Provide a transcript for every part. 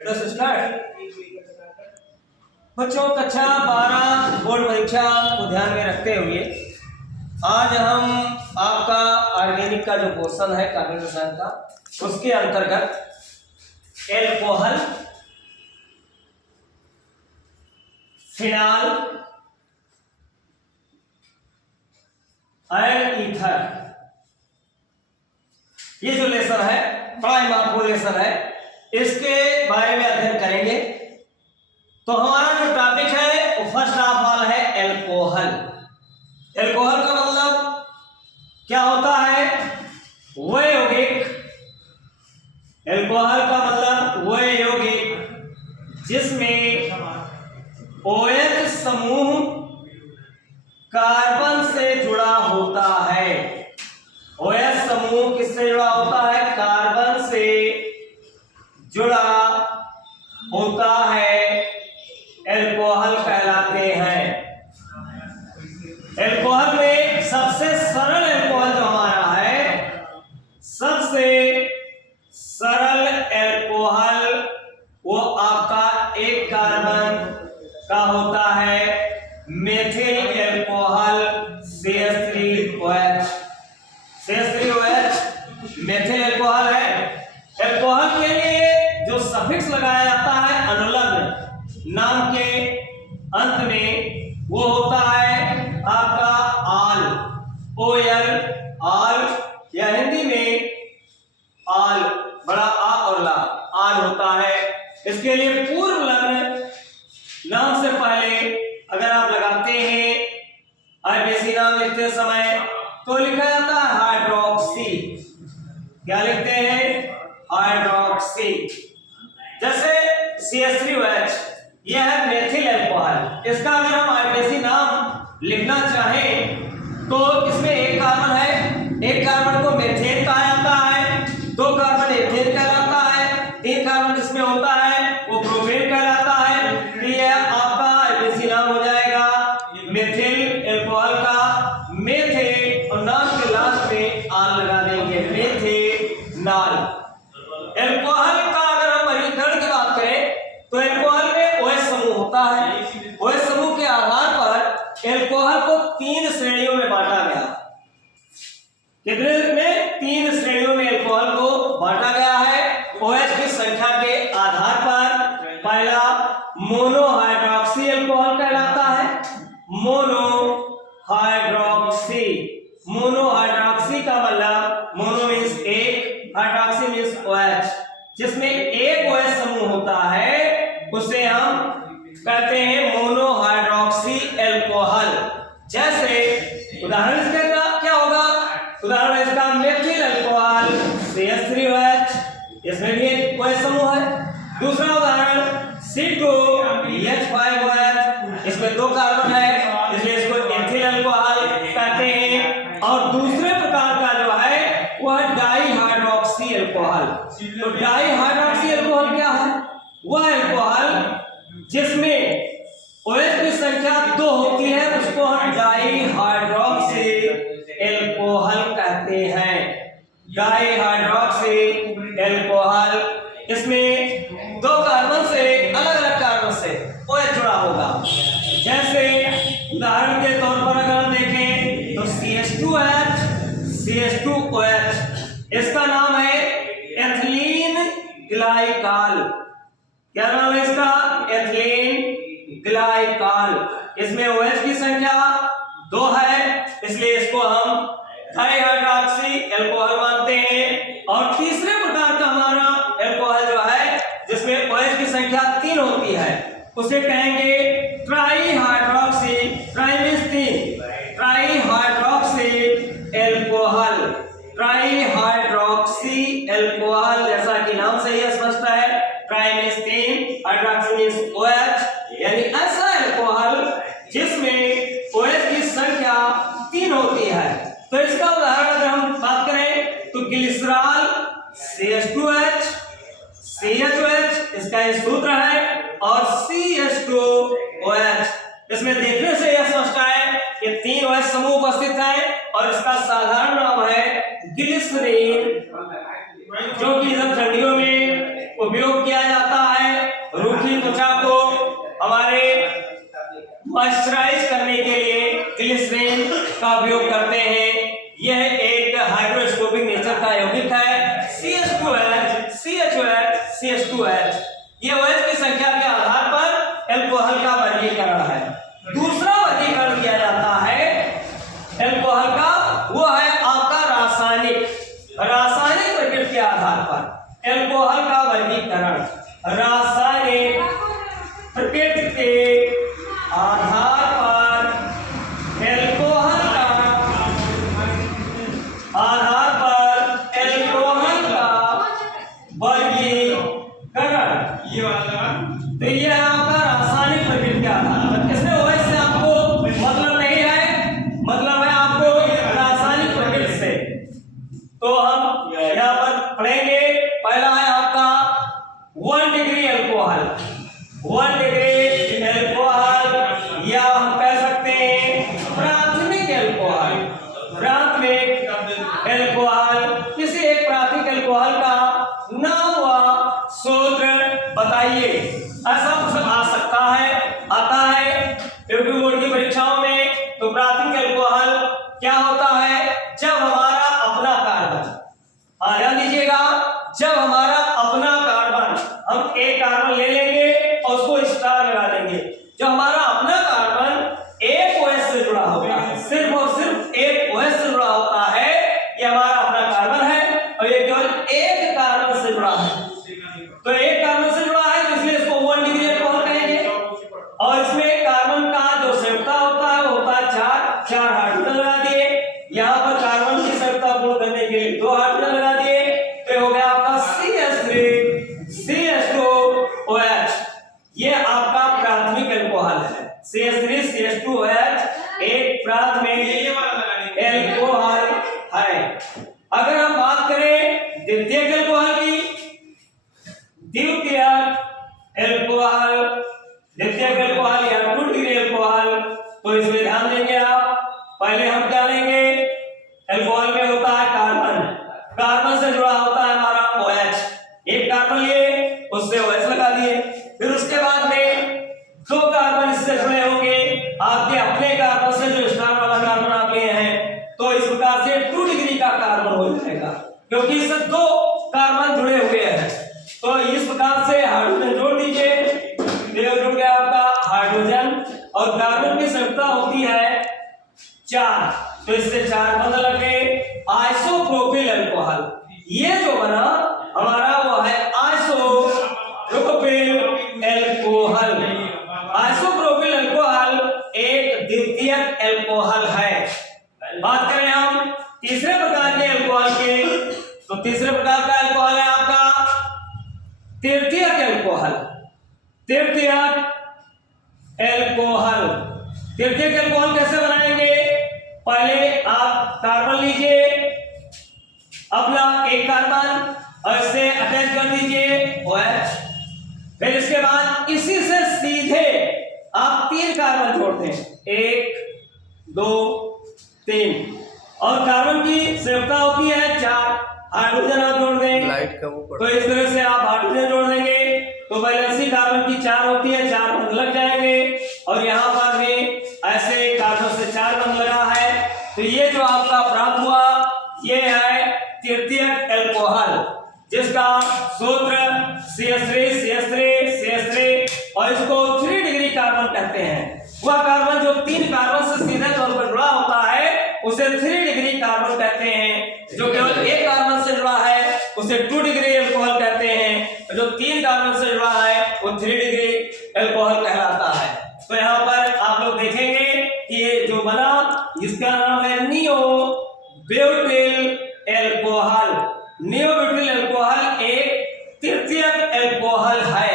Start. बच्चों कक्षा 12 board परीक्षा को ध्यान में रखते हुए आज हम आपका ऑर्गेनिक का जो पोर्शन है कार्बन रसायन का, उसके अंतर्गत एल्कोहल, फिनाल एंड ईथर, ये जो लेसन है बड़ा महत्वपूर्ण लेसन है, इसके बारे में अध्ययन करेंगे। तो हमारा जो टॉपिक है वो फर्स्ट ऑफ ऑल है एल्कोहल। एल्कोहल का मतलब क्या होता है? वह यौगिक, एल्कोहल का मतलब वह यौगिक जिसमें OH समूह कार्बन से जुड़ा होता है। OH समूह किससे जुड़ा होता है? कार्बन से जुड़ा होता है, एल्कोहल कहलाते हैं। एल्कोहल में सबसे सरल एल्कोहल जो हमारा है, सबसे सरल एल्कोहल वो आपका एक कार्बन का होता है, methyl alcohol CH3OH। CH3OH methyl alcohol है। एल्कोहल के लिए जो सफिक्स लगाया जाता है अनुलग्न नाम के अंत में, वो होता है आपका आल, OL, आल, या हिंदी में आल, बड़ा आ और ला, आल होता है। इसके लिए पूर्व लग्न नाम से पहले अगर आप लगाते हैं आईपीसी नाम लिखते समय तो लिखा जाता है हाइड्रोक्सी। क्या लिखते हैं? हाइड्रोक्सी। जैसे CH3OH यह है मेथिल एल्कोहल। इसका अगर हम आईपीसी नाम लिखना चाहें तो इसमें एक कार्बन है, एक कार्बन को मेथेन कहा जाता है, दो कार्बन एथेन कहलाता है, तीन कार्बन इसमें होता है वो प्रोपेन कहलाता है। तो यह आपका आईपीसी नाम हो जाएगा मेथिल एल्कोहल का मेथे, और नाम के लास्ट में आल लगा देंगे, मेथेनॉल। एल्कोहल का अगर हम वर्गीकरण की बात करें तो एल्कोहल में OH समूह होता है। OH समूह के आधार पर एल्कोहल को तीन श्रेणियों में बांटा गया। कितने में? तीन श्रेणियों में एल्कोहल को बांटा गया है OH की संख्या के आधार पर। पहला मोनोहाइड्रॉक्सी एल्कोहल कहलाता है। मोनोहाइड्रॉक्सी, मोनोहाइड्रॉक्सी का मतलब मोनो मीन्स एक, हाइड्रॉक्सी मीन्स OH, जिसमें एक OH समूह होता है उसे हम कहते हैं मोनोहाइड्रॉक्सी एल्कोहल। जैसे उदाहरण इसका क्या होगा? उदाहरण इसका मेथिल एल्कोहल CH3OH, इसमें भी एक OH समूह है। दूसरा उदाहरण C2H5OH, इसमें दो कार्बन है इसलिए इसको एथिल एल्कोहल कहते हैं। और दूसरे प्रकार का जो है वह डाईहाइड्रॉक्सी एल्कोहल। तो डाईहाइड्रॉक्सी एल्कोहल क्या है? वह एल्कोहल जिसमें OH की संख्या 2 होती है उसको हम डाईहाइड्रॉक्सी एल्कोहल कहते हैं। डाईहाइड्रॉक्सी एल्कोहल, इसमें दो कार्बन से, अलग अलग कार्बन से OH जुड़ा होगा। जैसे उदाहरण के तौर पर अगर हम देखें तो CH2OH, CH2OH, इसका नाम है एथिलीन ग्लाइकॉल। क्या नाम है इसका? Ethylene glycol. इसमें OH की संख्या 2 है इसलिए इसको हम डाईहाइड्रॉक्सी एल्कोहल मानते हैं। और तीसरे प्रकार का हमारा एल्कोहल जो है जिसमें OH की संख्या 3 होती है उसे कहेंगे ट्राईहाइड्रॉक्सी, ट्राई मींस 3, ट्राईहाइड्रॉक्सी एल्कोहल। ट्राईहाइड्रॉक्सी एल्कोहल जैसा कि नाम से ही स्पष्ट है, try means 3, hydroxy means OH, यानी ऐसा एल्कोहल जिसमें OH की संख्या 3 होती है। तो इसका उदाहरण अगर हम बात करें तो ग्लिसरॉल CH2OH, CHOH इसका ये सूत्र है, और CH2OH, इसमें देखने से यह स्पष्ट है कि 3 OH समूह उपस्थित है और इसका साधारण नाम है ग्लिसरीन, जो कि इधर ठंडियों में उपयोग किया जाता है रूखी त्वचा को हमारे मॉइस्चराइज करने के लिए ग्लिसरीन का उपयोग करते हैं। यह एक हाइड्रोस्कोपिक नेचर का यौगिक है। CH2H, CHOH, CH2H, ये OH की संख्या के आधार पर एल्कोहल का वर्गीकरण है। दूसरा वर्गीकरण किया जाता है एल्कोहल का, वो है आपका रासायनिक प्रकृति के आधार पर एल्कोहल का वर्गीकरण। रासायनिक प्रकृति के आधार पर एल्कोहल का वर्गीकरण। तो ये आपका रासायनिक प्रकृति के आधार पर, इसमें OH से आपको मतलब नहीं है, मतलब है आपको रासायनिक प्रकृति से। तो हम यहाँ पर पढ़ेंगे, पहला है आपका 1 डिग्री अल्कोहल। 1 डिग्री अल्कोहल, या हम कह सकते हैं प्राथमिक अल्कोहल। प्राथमिक अल्कोहल, किसी एक प्राथमिक अल्कोहल का नाम व सूत्र बताइए। ऐसा कुछ आ सकता है, आता है यूपी बोर्ड की परीक्षाओं में। तो प्राथमिक अल्कोहल क्या होता है? जब हमारा अपना कार्बन, ध्यान दीजिएगा, जब हमारा अपना कार्बन, हम एक कार्बन ले लेंगे और उसको स्टार लगा देंगे। जो हमारा अपना कार्बन एक OH से जुड़ा होता है, सिर्फ और सिर्फ एक OH से जुड़ा होता है, ये हमारा अपना कार्बन है और ये केवल एक कार्बन से जुड़ा है। तो एक कार्बन से जुड़ा है, तो इसलिए इसको 1 डिग्री अल्कोहल कहेंगे। और इसमें कार्बन का जो संयुक्ता होता है वो होता है 4 हाइड्रोजन लगा दिए। यहाँ पर कार्बन की संयुक्ता पूर्ण करने के लिए 2 हाइड्रोजन लगा दिए, तो हो गया आपका CH3 CH2OH। ये आपका प्राथमिक अल्कोहल है। CH3 CH2OH एक प्राथमिक अल्कोहल है। अगर हम बात करें द्वितीयक अल्कोहल की, द्वितीयक अल्कोहल या 2 डिग्री अल्कोहल, तो इसमें ध्यान देंगे आप। पहले हम क्या लेंगे? अल्कोहल में होता है कार्बन, कार्बन से जुड़ा होता है हमारा OH। एक कार्बन लिए, उससे OH लगा दिए। फिर उसके बाद में 2 कार्बन इससे जुड़े होंगे आपके अपने कार्बन से, जो स्टार वाला कार्बन आप लिए हैं। तो इस प्रकार से 2 डिग्री का कार्बन हो जाएगा, क्योंकि इससे 2 कार्बन जुड़े हुए हैं। तो इस प्रकार से हाइड्रोजन जोड़ दीजिए, जुड़ गया आपका हाइड्रोजन, और कार्बन की संख्या होती है 4, तो इससे 4 बंध लग गए। आइसोप्रोपिल अल्कोहल, ये जो बना हमारा वो है आइसोप्रोपिल अल्कोहल। आइसोप्रोपिल अल्कोहल एक द्वितीयक अल्कोहल है। बात करें हम तीसरे प्रकार के अल्कोहल के, तो तीसरे प्रकार का अल्कोहल है आपका तृतीयक अल्कोहल। तृतीयक अल्कोहल, तृतीयक अल्कोहल कैसे बनाएंगे? पहले आप कार्बन लीजिए, अपना एक कार्बन, और इससे अटैच कर दीजिए OH। फिर इसके बाद इसी से सीधे आप 3 कार्बन जोड़ते हैं, 1 2 3, और कार्बन की संयुक्ता होती है 4 हाइड्रोजन आप जोड़ दें। तो इस तरह से आप हाइड्रोजन जोड़ देंगे, तो वैलेंसी कार्बन की 4 होती है, 4 बंध लग जाएंगे। और यहाँ पर भी ऐसे कार्बन से 4 बंध लगा है। तो ये जो आपका प्राप्त हुआ, ये है तृतीयक अल्कोहल, जिसका सूत्र CH3 और इसको 3 डिग्री कार्बन कहते हैं। वह कार्बन जो 3 कार्बन से सीधे तौर पर जुड़ा होता है उसे 3 डिग्री कार्बन कहते हैं। जो केवल एक कार्बन से जुड़ा है उसे 2 डिग्री अल्कोहल कहते हैं। जो 3 कार्बन से जुड़ा है वो 3 डिग्री अल्कोहल कहलाता है। तो यहाँ पर आप लोग देखेंगे कि ये जो बना, इसका नाम है neo butyl alcohol. Neo butyl alcohol एक तृतीयक अल्कोहल है।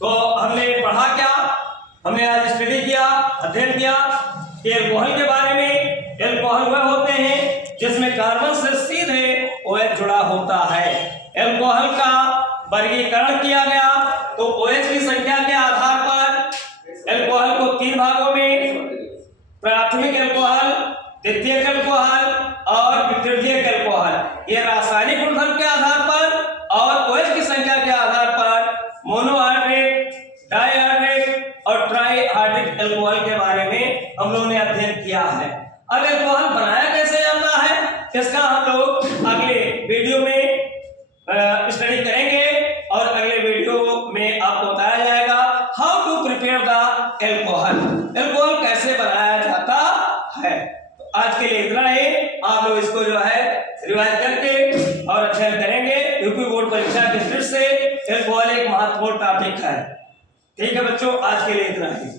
तो हमने पढ़ा क्या? हमने आज स्टडी किया, अध्ययन किया कि अल्कोहल के बारे में। अल्कोहल वह होते हैं जिसमें कार्बन से सीधे OH जुड़ा होता है। अल्कोहल का वर्गीकरण किया गया, तो OH की संख्या के आधार पर अल्कोहल को 3 भागों में, प्राथमिक अल्कोहल, द्वितीयक अल्कोहल और तृतीयक अल्कोहल। ये रासायनिक गुणधर्म के आधार पर और OH की संख्या के आधार पर मोनोहाइड्रेट, इसका हम लोग अगले वीडियो में स्टडी करेंगे और अगले वीडियो में आपको बताया जाएगा how to prepare the alcohol, alcohol कैसे बनाया जाता है। तो आज के लिए इतना ही, आप लोग इसको जो है रिवाइज करके और अध्ययन करेंगे। यूपी बोर्ड परीक्षा की दृष्टि से एल्कोहल एक महत्वपूर्ण टॉपिक है। ठीक है बच्चों, आज के लिए इतना ही।